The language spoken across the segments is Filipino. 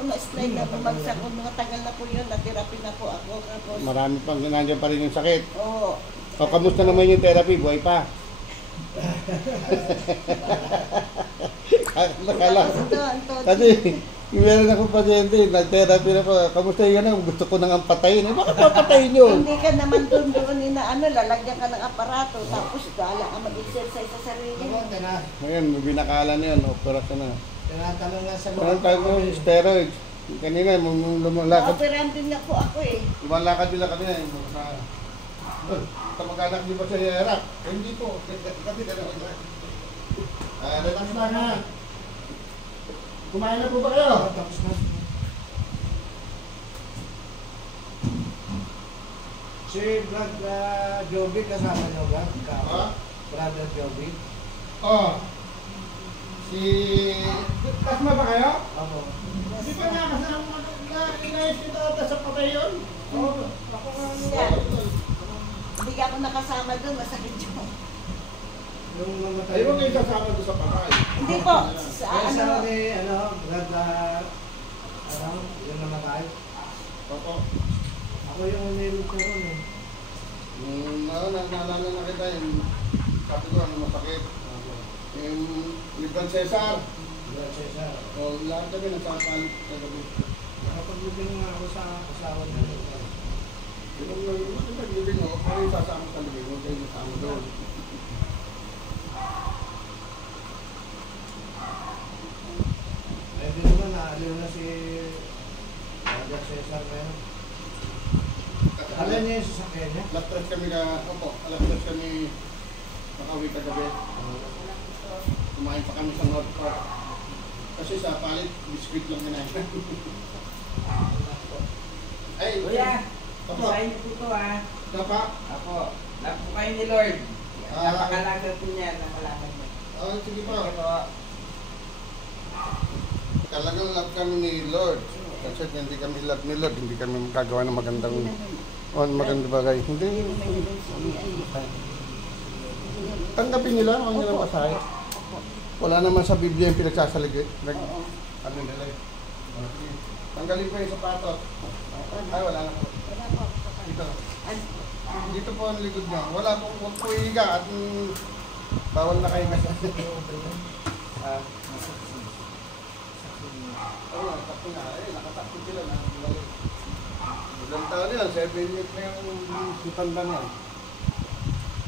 po na-slide na bumagsak ko. Mga tagal na po yun, na-therapy na po ako. Tapos, Marami pang nandiyan pa rin yung sakit. oo. O, kamusta naman yung therapy? Buhay pa? Nakala. Kasi, meron akong pasyente, nag-therapy na po. Kamusta yun na? Gusto ko nang patayin. Eh, bakit papatayin yun? Hindi ka naman doon lalagyan ka ng aparato. Tapos, gala ka mag-exercise sa sarili. Ngayon, binakalan yun. Operasyon na. Tinatanong nga sa Anong tawag mo? Steroids. Kanina, lumalakad. Na-operahan din na po ako eh. Lumalakad nila kanina. Kamag-anak di ba sa Iraq? Hindi po. Kasi dalawa na. Relax lang ha. Kumain na po ba kayo? Tapos na. Si Brad Joby kasama nyo ba? Ha? Brother Joby? Oh. Si... Kasma ba kayo? Ako. Di ba nga kasama na inayos kita ata sa patay yun? Oo. Ako nga Yan. Hindi ka ako nakasama doon, masakit yun. yung namatay. Ayaw kayo kasama doon sa patay. Hindi po. Sa Kaya sa ano, ni, Brad, yung namatay. Opo. Ako yung nilog ko ron eh. Naalala na kita yung sabi ko ano masakit. Yung Libran Cesar. Brad Cesar. O lahat kami nagkakalit sa gabi. Nakapaglibing nga ako sa asawa niya. Yung naglibing mo, parang sasama sa libing mo, kayo nasama doon. Eh di naman naaliw na si Brad Cesar na yun. Alam niya yung sasakyan niya? Alas 3 kami alas 3 kami makauwi kagabi. Kumain pa kami sa North Park. Kasi sa palit, biskuit lang kinain. Ay, Kuya, Apo. basahin niyo po ito ha. Kapa? Ako, love po kayo ni Lord. Ah. Napakalaga po niya na malaman niyo. Sige Sige pa. po. Talagang love kami ni Lord. Kasi hindi kami love ni Lord, hindi kami magagawa ng magandang bagay. Hindi. Tanggapin nila, huwag nila basahin. Wala naman sa Biblia yung pinagsasaligay. Ano nila eh. Tanggalin ko yung sapatos. Ay, wala na po. Dito. Dito po ang likod niya. Wala po, huwag po higa at bawal na kayo nasa. Oo, takpo na. Nakatakpo sila na. Ilang taon yan, 7 years na yung tanda niya.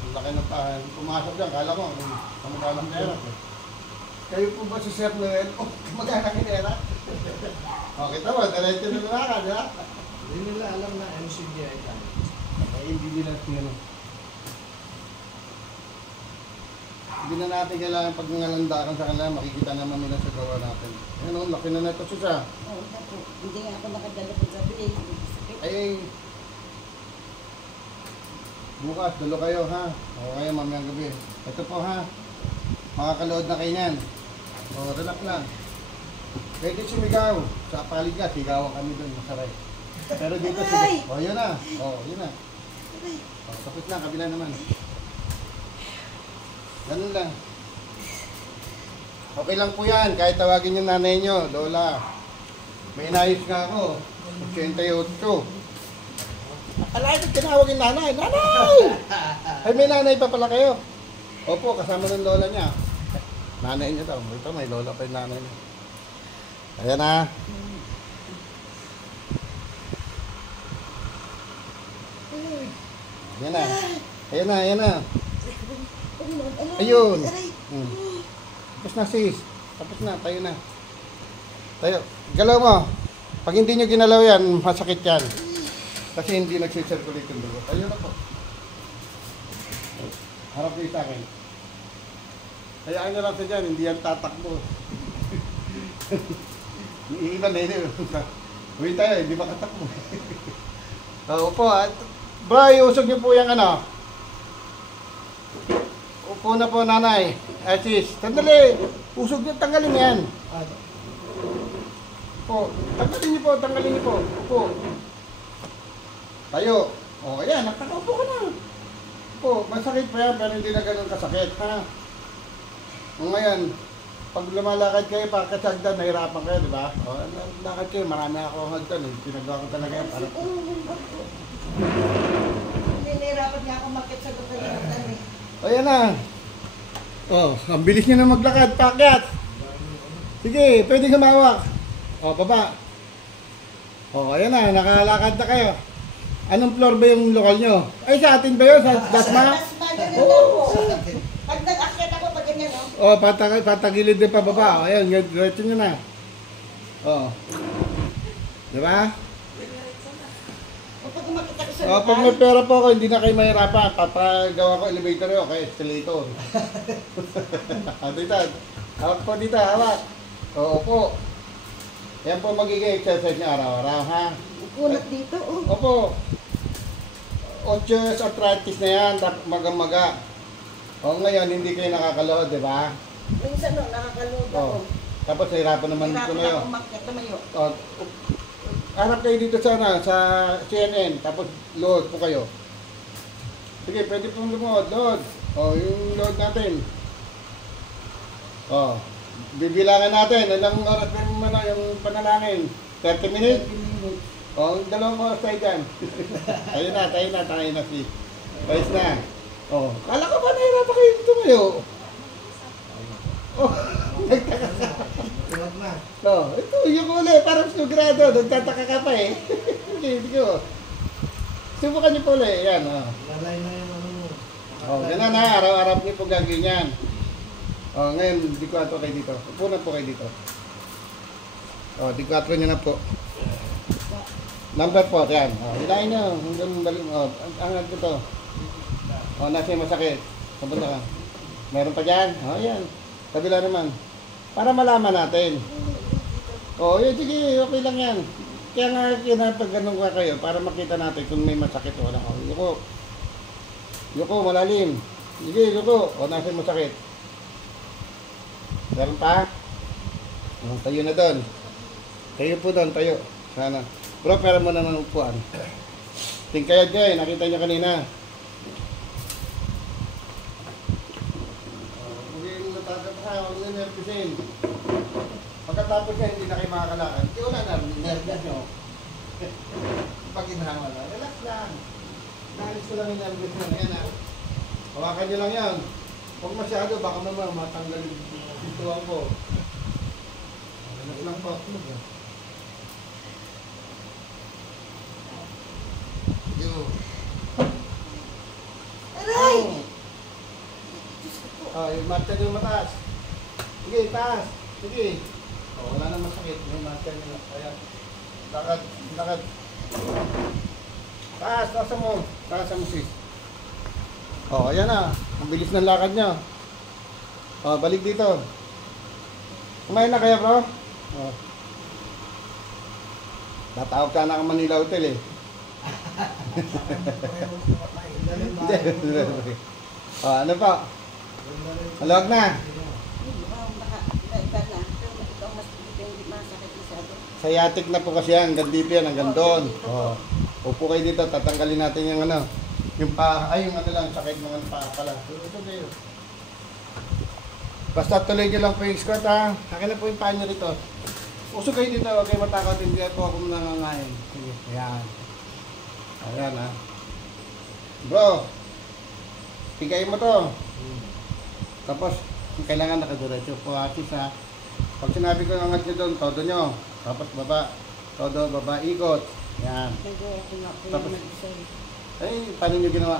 Ang laki ng tahan. Pumasok dyan, kala mo, kamag-anak na Erat eh. Kayo po ba si Sir Noel? Oh, kamag-anak ni Erat? Okay, tama, diretso na nalakad, di ba? Hindi nila alam na MCGI ka. Ay, hindi nila tingnan. Hindi na natin kailangan pag nangalandakan sa kanila, makikita naman nila sa gawa natin. Ayun o, laki na neto siya. Oo, naku. Hindi nga ako nakadala po gabi eh. Ay, bukas, dulo kayo ha. O ngayon, mamayang gabi. Ito po ha. Makakalood na kayo niyan. O, relax lang. Pwede sumigaw. Sa paligya, sigawan kami doon, masaray. Pero dito, sigaw. O, yun na. O, yun na. O, tapos na, kabila naman. Ganun lang. Okay lang po yan, kahit tawagin yung nanay nyo, Lola. May inayos nga ako, 88. Alay, tinawag yung nanay, nanay! Ay, may nanay pa pala kayo. Opo, kasama ng lola niya. Nanay niya daw, ito may lola pa yung nanay niya. Ayan na. Ayan na. Ayan na, ayan na. Ayun. Tapos na sis. Tapos na, tayo na. Tayo. Galaw mo. Pag hindi nyo ginalaw yan, masakit yan. Kasi hindi nagsisirculate yung dugo. Tayo na po. Harap kayo sa akin. Hayaan nyo lang sa dyan, hindi yan tatakbo. Iilan na yun. Uwi tayo, hindi makatakbo. Opo, bro, iusog nyo po yung ano. Upo na po nanay. Sis, tandali. Usog nyo, tanggalin yan. Po, tanggalin niyo po, tanggalin niyo po. Upo. Tayo. O, ayan, nakakaupo ka na. Po, masakit pa yan, pero hindi na ganun kasakit, ha? O ngayon, pag lumalakad kayo, para sa hagdan, nahirapan kayo, di ba? O, lakad kayo, marami ako hagdan eh. Pinagawa ko talaga yan para... Hindi, nahirapan niya ako makit sa lugar ng hagdan eh. O, yan na. O, ang bilis nyo na maglakad, pakyat. Sige, pwede humawak. O, baba. O, ayan na, nakalakad na kayo. Anong floor ba yung lokal nyo? Ay, sa atin ba yun? Sa Dasma? Dasma, ganyan ako. Pag nag-akyat ako, pag ganyan, no? O, patagilid din pa baba. O, ayan, diretso nyo na. O. Diba? O pag umakit ako sa O, pag may pera po ako, hindi na kayo mahirapan. Papagawa ko elevator yun, okay, escalator. Dito, hawak po dito, hawak. Oo po. Yan po magiging exercise niya araw-araw, ha? kunat dito, oh. Opo. Osteoarthritis na yan, maga-maga. O ngayon, hindi kayo nakakalood, di ba? Minsan, no, nakakaluda ko. Tapos, hirapan naman Hirapan tumayo. ako umakyat, tumayo. Harap kayo dito sana, sa CNN, tapos load po kayo. Sige, pwede pong lumuod, load. O, yung load natin. O, bibilangan natin. Ilang oras pa yung panalangin? 30 minutes? 30 minutes. O, 2 oras tayo dyan. tayo na si. Pais na. O, kala ko ba nahirapan kayo tumayo? O, nagtaka ka. Tuwag na. No, ito yung uli, parang sigurado, nagtataka ka pa eh. Hindi ko. Subukan niyo po ulit, yan. Lalay na yung ano mo. Ganun na, araw-araw niyo po gagawin yan. Ngayon, D4 kayo dito. Upo na po kayo dito. D4 niyo na po. Number po, yan. Hilahin niyo, hanggang balik mo. Angat ko to. Nasa yung masakit. Sabunta ka. Meron pa dyan? Yan. Kabila naman. Para malaman natin. Yan, sige, okay lang yan. Kaya nga, pag ganun ka kayo, para makita natin kung may masakit o wala. Yuko. Yuko, malalim. Sige, yuko. Nasa yung masakit. Meron pa? Tayo na doon. Tayo po doon, tayo. Sana. Bro, pera mo na ng upuan. Tingkayad niya eh, nakita niya kanina. Huwag na nervisin. Pagkatapos niya, hindi na kayo makakalakad. Hindi wala na, nervous nyo. Pag inahawa na, relax lang. Naalis ko lang yung nervous nyo. Yan ah. Hawakan nyo lang yan. Huwag masyado, baka naman matanggal yung pintuan ko. Relax lang po. Yo. Aray! Yung matcha nyo mataas. Sige, taas. Sige. Wala na masakit. May matcha nyo. Ayan. Lakad. Lakad. Taas. Taas mo. Taas mo sis. Ayan na. Ang bilis ng lakad nyo. Balik dito. Kumain na kaya bro? Tatawag ka na ka Manila Hotel eh. Ano pa? Maluwag na. Sciatic na po kasi yan. Hanggang dito yan. Hanggang doon. Upo kayo dito. Tatanggalin natin yung ano. Yung pa, yung ano lang. Sakit mga paa pala. Ito kayo. Basta tuloy nyo lang po yung squat ha. Akin na po yung paa nyo rito. Usog kayo dito. Huwag kayo matakot. Hindi po ako nangangain. Sige. Ayan. Ayan ha. Bro. Tigay mo to. Tapos, kailangan nakadiretso po asis ha. Pag sinabi ko angat nyo doon, todo nyo. Tapos baba. Todo, baba, ikot. Yan. Tapos, paano nyo ginawa?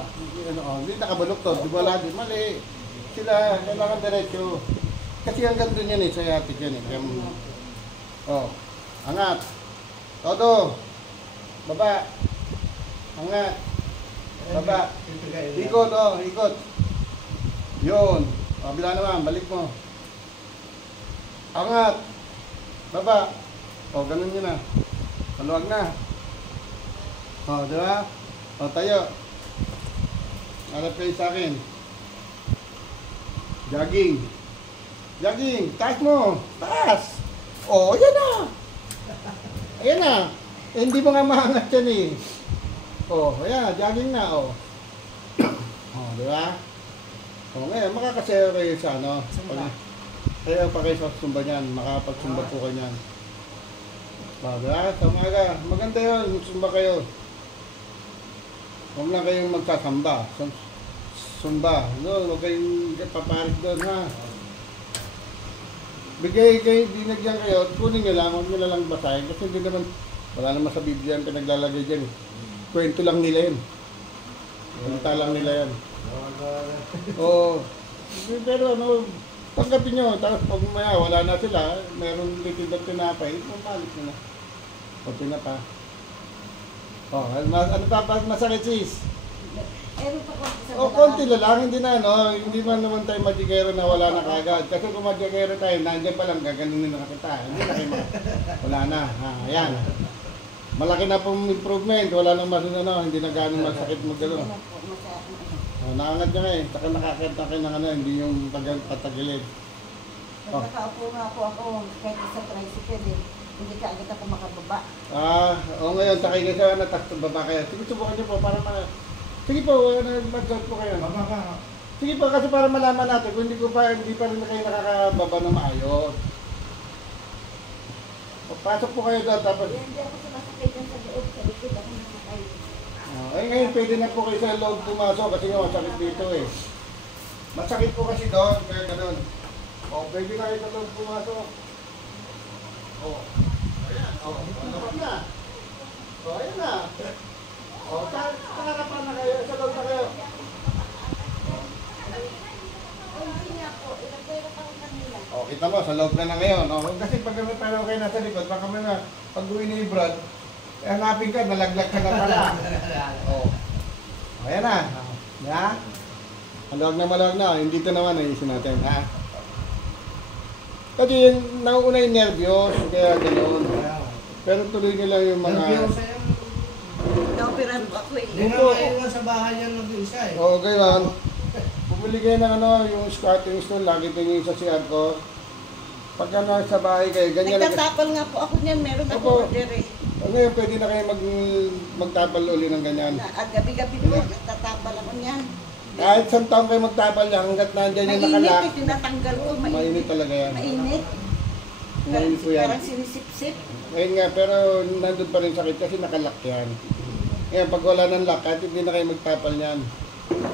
Hindi nakabulok to. Di ba lahat? Mali. Sila, kailangan diretso. Kasi hanggang doon yan eh. Sa yatik yan eh. Angat. Todo. Baba. Angat. Baba. Ikot, ikot. Yun. Kabila naman, balik mo. Angat. Baba. Ganun yun na. Maluwag na. Diba? Tayo. Harap kayo sa akin. Jogging. Jogging. Taas mo. Taas. Ayan na. Ayan na. Hindi mo nga mahangat yan eh. Ayan. Jogging na. Diba? Ngayon, makakasayo kayo sa ano. Kaya pa kayo sa sumba niyan, makakapagsumba po kayo niyan. Sa umaga, maganda yun, sumba kayo. Huwag lang kayong magsasamba. Sumba, no, huwag kayong paparik doon, ha. Bigay kayo, binagyan kayo, kunin nyo lang, huwag nyo lang basahin. Kasi hindi naman, wala naman sa Biblia ang pinaglalagay dyan. Kwento lang nila yun. Kwenta lang nila yan. Oo. Pero ano, tanggapin nyo, tapos pag maya wala na sila, meron litid na tinapay, pumalik nyo na. O tinapa. O, ano pa masakit sis? Meron pa ko sa O, konti na lang, hindi na ano, hindi man naman tayo magigero na wala na kagad. Kasi kung magigero tayo, nandiyan pa lang, gaganunin na kita. Hindi na kayo wala na, ha, ayan. Malaki na pong improvement, wala nang masunod, hindi na gano'ng masakit mo gano'n. Nakangat niya nga eh, saka nakakita kayo ng ano, hindi yung patagilid. Pag nakaupo nga po ako, kahit sa tricycle eh, hindi ka agad ako makababa. Oo ngayon, sakay kayo sa ano, tapos baba kayo. Sige, subukan niyo po, para sige po, mag-jump po kayo. Baba ka. Sige po, kasi para malaman natin, kung hindi pa rin kayo nakakababa ng maayos. Pasok po kayo doon, tapos... Hindi ako sumasakay dyan sa loob, sa likod ako nasakay. Ngayon, pwede na po kayo sa loob pumasok kasi nga masakit dito eh. Masakit po kasi doon, kaya ganun. Pwede na kayo sa loob pumasok. Ayan, napap na. Ayan na. Nakarapan na kayo, sa loob na kayo. Hindi nga po, ilagay ako kanila. Kita mo, sa loob na ngayon. Kasi pag parang kayo nasa likod, baka may pag uwi ni Brad, hanapin ka, nalaglag ka na pala. Ayan na. Ha? Maluwag na. Hindi ito naman ayusin natin, ha? Kasi nauuna yung nervyos, kaya ganoon. Pero tuloy nila yung mga... Nervyos yan. Naoperahan po ako eh. Hindi na maiwan sa bahay yan mag-isa eh. Oo, ganoon. Bumili kayo ng ano, yung squatting stool, lagi tingin sa CR ko. Pagka nasa bahay kayo, ganyan lang. Nagtatapal nga po ako niyan, meron ako Opo. order eh. Ngayon, pwede na kayo magtapal uli ng ganyan. At gabi-gabi po, nagtatapal ako niyan. Kahit saan taong kayo magtapal yan, hanggat nandyan yung Mainit nakalak. eh, tinatanggal ko, Mainit talaga yan. Mainit. Mainit po yan. Parang sinisip-sip. Ngayon nga, pero nandun pa rin sakit kasi nakalak yan. Ngayon, pag wala ng lock, kahit hindi na kayo magtapal yan.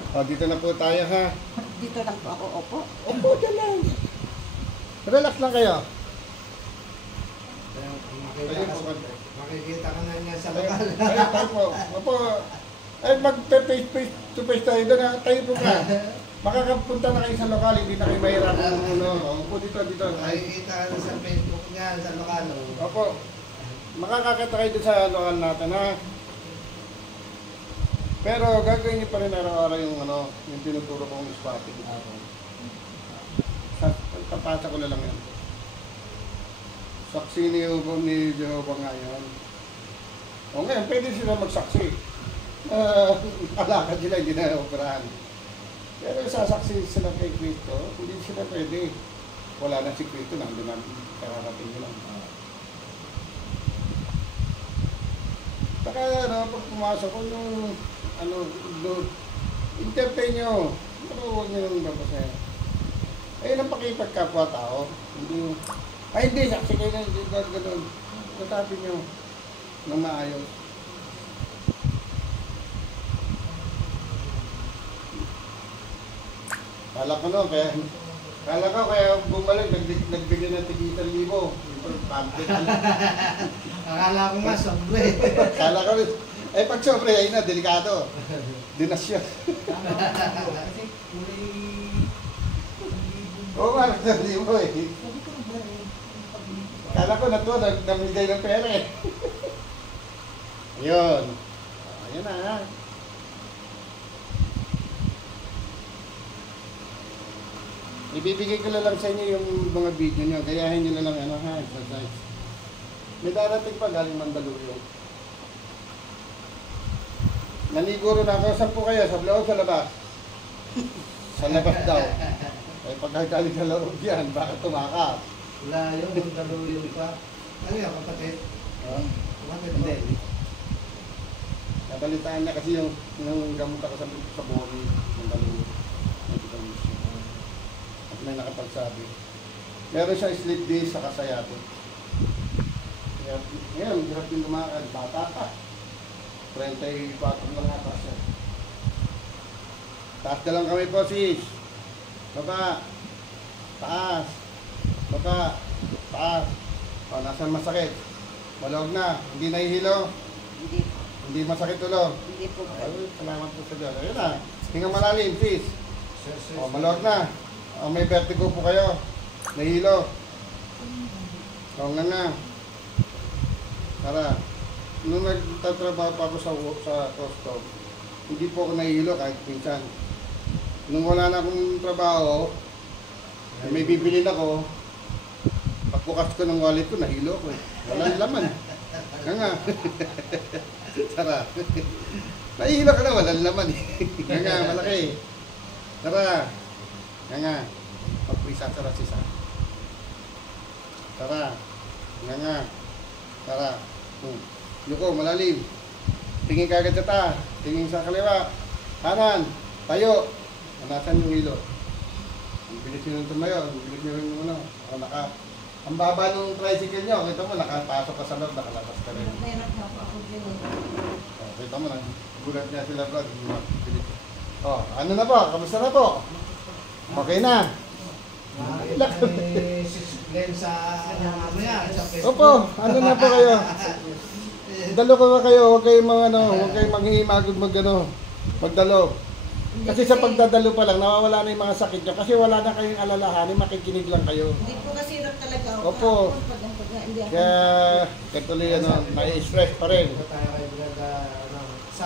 Dito na po tayo, ha? Dito lang po ako, opo. Opo, dyan lang. Relax lang kayo. Makikita ka na niya sa lokal. Tayo po. Opo. Ay, mag-face to face tayo doon, ha? Tayo po ka. Makakapunta na kayo sa lokal, hindi na kayo mahirapan. Opo, dito. Makikita ka na sa Facebook niya, sa lokal. Opo. Makakakita kayo doon sa lokal natin, ha? Pero gagawin niyo pa rin araw-araw yung tinuturo kong spotting. Tapasa ko na lang yan. Saksi ni Jehovah nga yan. O ngayon, pwede sila magsaksi. Alakad sila, hindi na operahan. Pero sasaksi sila kay Cristo, hindi sila pwede. Wala na si Cristo, nandun na kararating nila. Saka pag pumasok ko yung entertain nyo. Pero huwag nyo yung babasahin. Ayun ang pakipagkapwa-tao. Hindi, saksi kayo na, hindi gano'n. Natapin nyo ng maayos. Kala ko kaya bumalik, nagbigay ng tig-1,000. Akala ko nga, sobre. Kala ko rin, pag sobre, ayun na, delikado. Dinasyon. Kasi kulay... Oo nga, hindi mo eh. Kala ko na to, namigay ng pera eh. Ayun. Ayun na ha. Ibibigay ko na lang sa inyo yung mga video nyo. Gayahin nyo na lang exercise. May darating pa galing Mandaluyong. Naniguro na ako. Saan po kayo? Sa loob, sa labas? Sa labas daw. Pagkagaling sa loob yan, baka tumakas. Wala yung Mandaluyong pa. Ano yan, kapatid? Kapatid mo? Hindi. Nabalitaan niya kasi yung gamot ako sa buhok ng Mandaluyong. At may nakapagsabi. Meron siya slip disc sa sciatic. Ngayon, hirap din lumakad. Bata ka. 34 lang ata siya. Taas na lang kami po, sis. Baba. Taas. Baba. Taas. O, nasan masakit? Malawag na. Hindi nahihilo. Hindi, Hindi masakit ulo. hindi po. Ay, salamat po sa Diyos. Ayun na. Hinga malalim, sis. O, malawag na. O, may vertigo po kayo. Nahihilo. O, nga. Tara. Nung nagtatrabaho pa ako sa custom, hindi po ako nahihilo kahit minsan. Nung wala na akong trabaho, may bibilin ako, pagbukas ko ng wallet ko, nahilo ko eh. Walang laman. Nga. Tara. Nahihilo ka na, walang laman eh. Nga, malaki. Tara. Nga. Magpisa sa rasisa. Tara. Nga. Tara. Yuko, malalim. Tingin ka agad sa ta. Tingin sa kaliwa. Kanan. Tayo. Nasaan yung hilo? Ang bilis nyo nung tumayo. Ang bilis nyo rin yung ang baba ng tricycle nyo. Kita mo, nakapasok ka sa loob. Nakalabas ka rin. Meron na po ako din. Kita mo, gulat niya sila vlog. Oh, ano na po? Kamusta na po? Okay na. Len sa mamaya sa Facebook. Opo, ano na po kayo? Dalo ko ba kayo? Huwag kayong huwag kayong maghihimagod magdalo. Kasi sa pagdadalo pa lang, nawawala na yung mga sakit nyo. Kasi wala na kayong alalahanin, makikinig lang kayo. Hindi po kasi hirap talaga ako. Opo. Hindi ako. Kaya, katuloy nai-stress pa rin. Ito tayo kay Brad,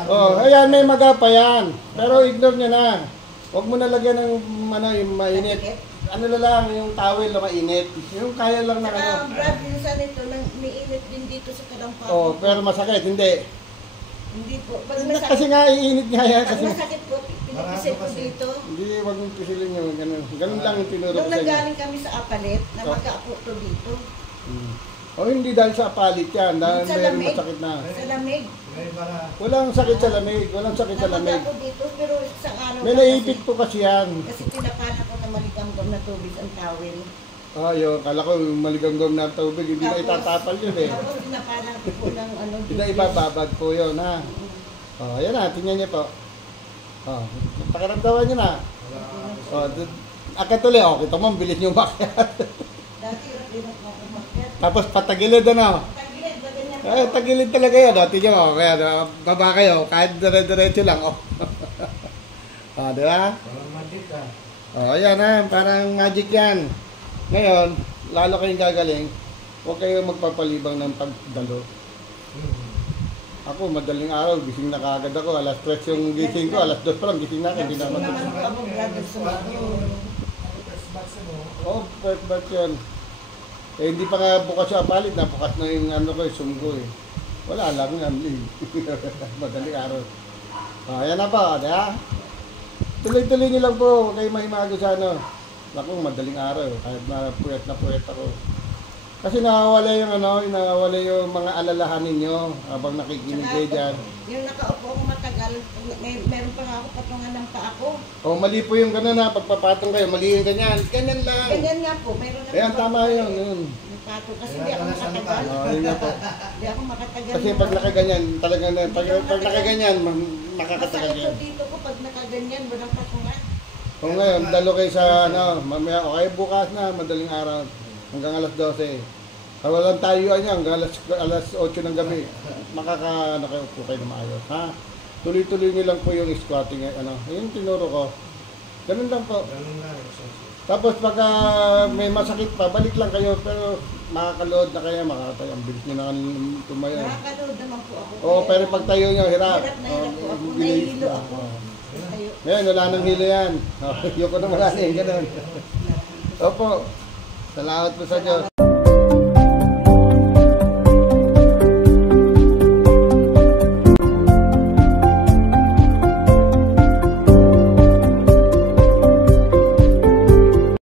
Oh, ayan, may maga pa yan. Pero ignore nyo na. Huwag mo nalagyan ng yung mainit. Ano na lang, yung towel na mainit. Yung kaya lang na Saka, Brad, minsan ito, may init din dito sa kalampag. Oh, pero masakit, hindi. Hindi po. Pag Kasi masakit, nga iinit nga yan. pag Kasi masakit po, pinipisit ko dito. hindi, wag mong pisilin yun. Ganun lang yung tinuro ko Nung sa inyo. nanggaling kami sa Apalit, na magkaapo to dito. Oh, hindi dahil sa palit yan. Dahil Sa meron lamig. masakit na. Sa lamig. May para Walang sakit sa lamig. Walang sakit sa lamig. Namagkaapo dito, pero isang araw May na naipit po kasi yan. Kasi tinapanan ko na maligam-gam na tubig ang towel. Oh, yun. Kala ko maligang-gom na tubig. Hindi na Tapos- itatapal yun eh. Tapos tinapanan ko po ng ano. Hindi na ibababad po yun, ha? Oh, ayan na. Tingnan niyo po. Oh, pakiramdaman niyo na. Oh, akatuloy. Oh, kita mo, ang bilis niyo umakyat. Dati rin ako umakyat. Tapos patagilid, ano? Tagilid, ba ganyan po? Eh, tagilid talaga yun. Oh, tingnan mo. Kaya, baba kayo. Kahit dire-diretso lang, oh. Oh, di ba? walang magic ah. Oh, ayan ha. Parang magic yan. Ngayon, lalo kayong gagaling, huwag kayo magpapalibang ng pagdalo. Ako, madaling araw, gising na kaagad ako. Alas 3 yung gising ko, alas 2 pa lang gising na ako. Hindi na Naman matulog. po ako, brother, sumayo. Oh, first batch yun. Eh, hindi pa nga bukas yung apalit, nabukas na yung ano ko, yung sunggo eh. Wala lang yan, madaling araw. Oh, ayan na po, di ba? Tuloy-tuloy niyo lang po, huwag kayo mahimago sa ano. Naku, madaling araw, kahit na puyat ako. Kasi nawawala yung mga alalahanin nyo habang nakikinig kayo dyan. Yung nakaupo ako matagal, meron pa nga ako patungan ng paa ko. O, mali po yung gano'n na pagpapatong kayo, mali yung ganyan. Ganyan lang. Ganyan nga po, meron na Ayan, po tama ako yun. yung pato kasi hindi ako makatagal. Oh, yun nga po. Hindi ako makatagal. Kasi pag nakaganyan, talagang pag nakaganyan, makakatagal Masakit yan. po dito ko pag nakaganyan, walang patungan. Kung ngayon, dalo kayo sa mamaya, okay, bukas na, madaling araw, hanggang alas 12. Walang tayuan niya, hanggang alas 8 ng gabi. Kayo po kayo na maayos, ha? Tuloy-tuloy niyo lang po yung squatting, yung tinuro ko. Ganun lang po. Ganun na. Tapos pagka may masakit pa, balik lang kayo, pero makakalood na kayo, makakatayo. Ang bilis niyo na tumayo. Nakakalood naman po ako. Oo, pero pag tayo niyo, hirap. Hirap na hirap po ako. Nahihilo ako. Tayo. Ngayon, wala nang hilo yan. Yoko na wala na yung ganun. Opo. Salamat po sa Diyos.